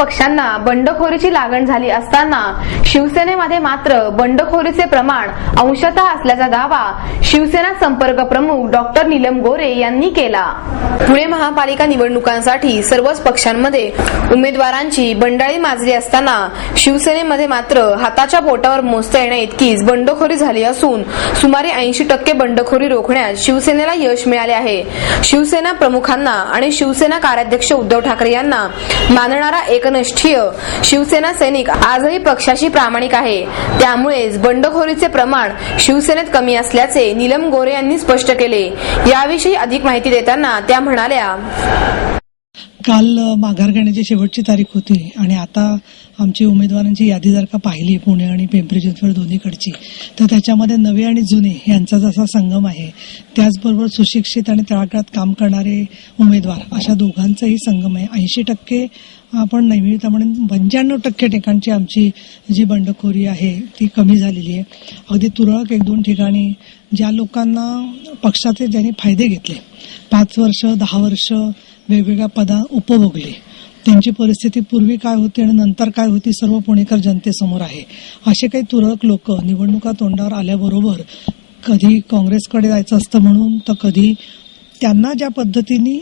पक्षांना बंडखोरीची लागण झाली असताना शिवसेनेमध्ये मात्र बंडखोरीचे प्रमाण अंशतः असल्याचा दावा शिवसेना संपर्क प्रमुख डॉक्टर नीलम गोरे यांनी केला। पुणे महापालिका निवडणुकांसाठी सर्वच पक्षांमध्ये उमेदवारांची बंडाळी माजली असताना शिवसेनेमध्ये मात्र हाताच्या बोटावर मोजता येण्या इतकीच बंडखोरी झाली असून सुमारे 80% बंडखोरी रोखण्यात शिवसेनेला यश मिळाले आहे। शिवसेना प्रमुखांना आणि शिवसेना कार्याध्यक्ष उद्धव ठाकरे यांना मानणारा एकनिष्ठीय शिवसेना सैनिक आजही पक्षाशी प्रामाणिक आहे। त्यामुळेच बंडखोरीचे प्रमाण शिवसेनेत कमी असल्याचे नीलम गोरे यांनी स्पष्ट केले। याविषयी अधिक माहिती देताना त्या म्हणाल्या, काल माघार घेण्याची शेवटची तारीख होती आणि आता आमची उमेदवारांची यादी जर का पाहिली पुणे आणि पिंपरी चिंचवड दोन्हीकडची, तर त्याच्यामध्ये नवे आणि जुने यांचा जसा संगम आहे, त्याचबरोबर सुशिक्षित आणि तळागाळात काम करणारे उमेदवार अशा दोघांचाही संगम आहे। 80% आपण नैमित्ताने 95% ठिकाणची आमची जी बंडखोरी आहे ती कमी झालेली आहे। अगदी तुरळक 1-2 ठिकाणी ज्या लोकांना पक्षाचे ज्यांनी फायदे घेतले, 5 वर्ष 10 वर्ष वेगवेगळ्या पदा उपभोगले, त्यांची परिस्थिती पूर्वी काय होती आणि नंतर काय होती सर्व पुणेकर जनतेसमोर आहे। असे काही तुरळक लोक निवडणुका तोंडावर आल्याबरोबर कधी काँग्रेसकडे जायचं असतं म्हणून, तर कधी त्यांना ज्या पद्धतीने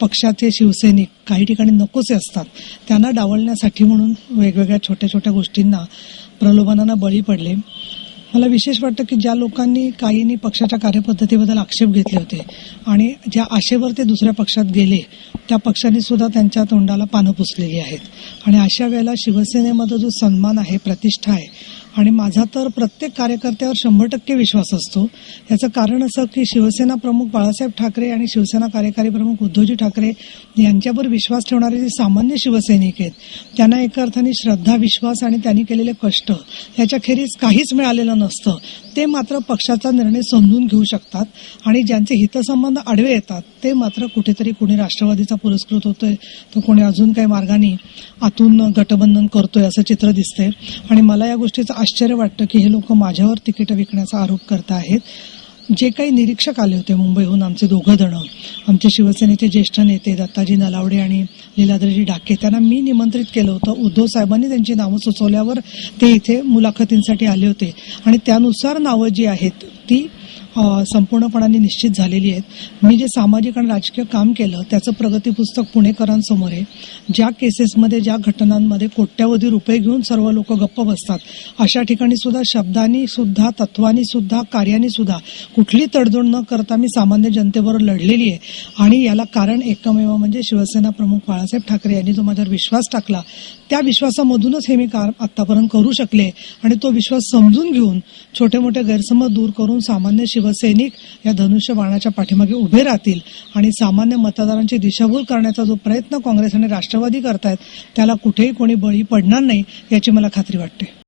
पक्षाचे शिवसैनिक काही ठिकाणी नकोसे असतात त्यांना डावलण्यासाठी म्हणून वेगवेगळ्या छोट्या छोट्या गोष्टींना प्रलोभनांना बळी पडले। मला विशेष वाटतं की ज्या लोकांनी काहींनी पक्षाच्या कार्यपद्धतीबद्दल आक्षेप घेतले होते आणि ज्या आशेवर ते दुसऱ्या पक्षात गेले, त्या पक्षांनी सुद्धा त्यांच्या तोंडाला पानं पुसलेली आहेत। आणि अशा वेळेला शिवसेनेमध्ये जो सन्मान आहे, प्रतिष्ठा आहे, आणि माझा तर प्रत्येक कार्यकर्त्यावर 100% विश्वास असतो। याचं कारण असं की शिवसेना प्रमुख बाळासाहेब ठाकरे आणि शिवसेना कार्यकारी प्रमुख उद्धवजी ठाकरे यांच्यावर विश्वास ठेवणारे जे सामान्य शिवसैनिक आहेत, त्यांना एका अर्थाने श्रद्धा, विश्वास आणि त्यांनी केलेले कष्ट याच्याखेरीज काहीच मिळालेलं नसतं। ते मात्र पक्षाचा निर्णय समजून घेऊ शकतात आणि ज्यांचे हितसंबंध आडवे येतात ते मात्र कुठेतरी कोणी राष्ट्रवादीचा पुरस्कृत होतोय, तर कोणी अजून काही मार्गाने आतून गठबंधन करतोय असं चित्र दिसतंय। आणि मला या गोष्टीचं आश्चर्य वाटतं की हे लोक माझ्यावर तिकीट विकण्याचा आरोप करत आहेत। जे काही निरीक्षक आले होते मुंबईहून, आमचे 2 जण, आमचे शिवसेनेचे ज्येष्ठ नेते दत्ताजी नलावडे आणि लीलाधरजी डाके, त्यांना मी निमंत्रित केलं होतं। उद्धव साहेबांनी त्यांची नावं सुचवल्यावर ते इथे मुलाखतींसाठी आले होते आणि त्यानुसार नावं जी आहेत ती संपूर्णपणाने निश्चित झालेली आहेत। मी जे सामाजिक आणि राजकीय काम केलं त्याचं प्रगती पुस्तक पुणेकरांसमोर आहे। ज्या केसेसमध्ये, ज्या घटनांमध्ये कोट्यावधी रुपये घेऊन सर्व लोक गप्प बसतात, अशा ठिकाणी सुद्धा शब्दांनी सुद्धा, तत्वांनी सुद्धा, कार्याने सुद्धा कुठली तडजोड न करता मी सामान्य जनतेबरोबर लढलेली आहे। आणि याला कारण एकमेव म्हणजे शिवसेना प्रमुख बाळासाहेब ठाकरे यांनी जो माझ्यावर विश्वास टाकला, त्या विश्वासामधूनच हे मी आतापर्यंत करू शकले। आणि तो विश्वास समजून घेऊन छोटे मोठे गैरसमज दूर करून सामान्य शिवसैनिक या धनुष्यबाणाच्या पाठीमागे उभे राहतील आणि सामान्य मतदारांची दिशाभूल करण्याचा जो प्रयत्न काँग्रेस आणि राष्ट्रवादी करतायत त्याला कुठेही कोणी बळी पडणार नाही याची मला खात्री वाटते।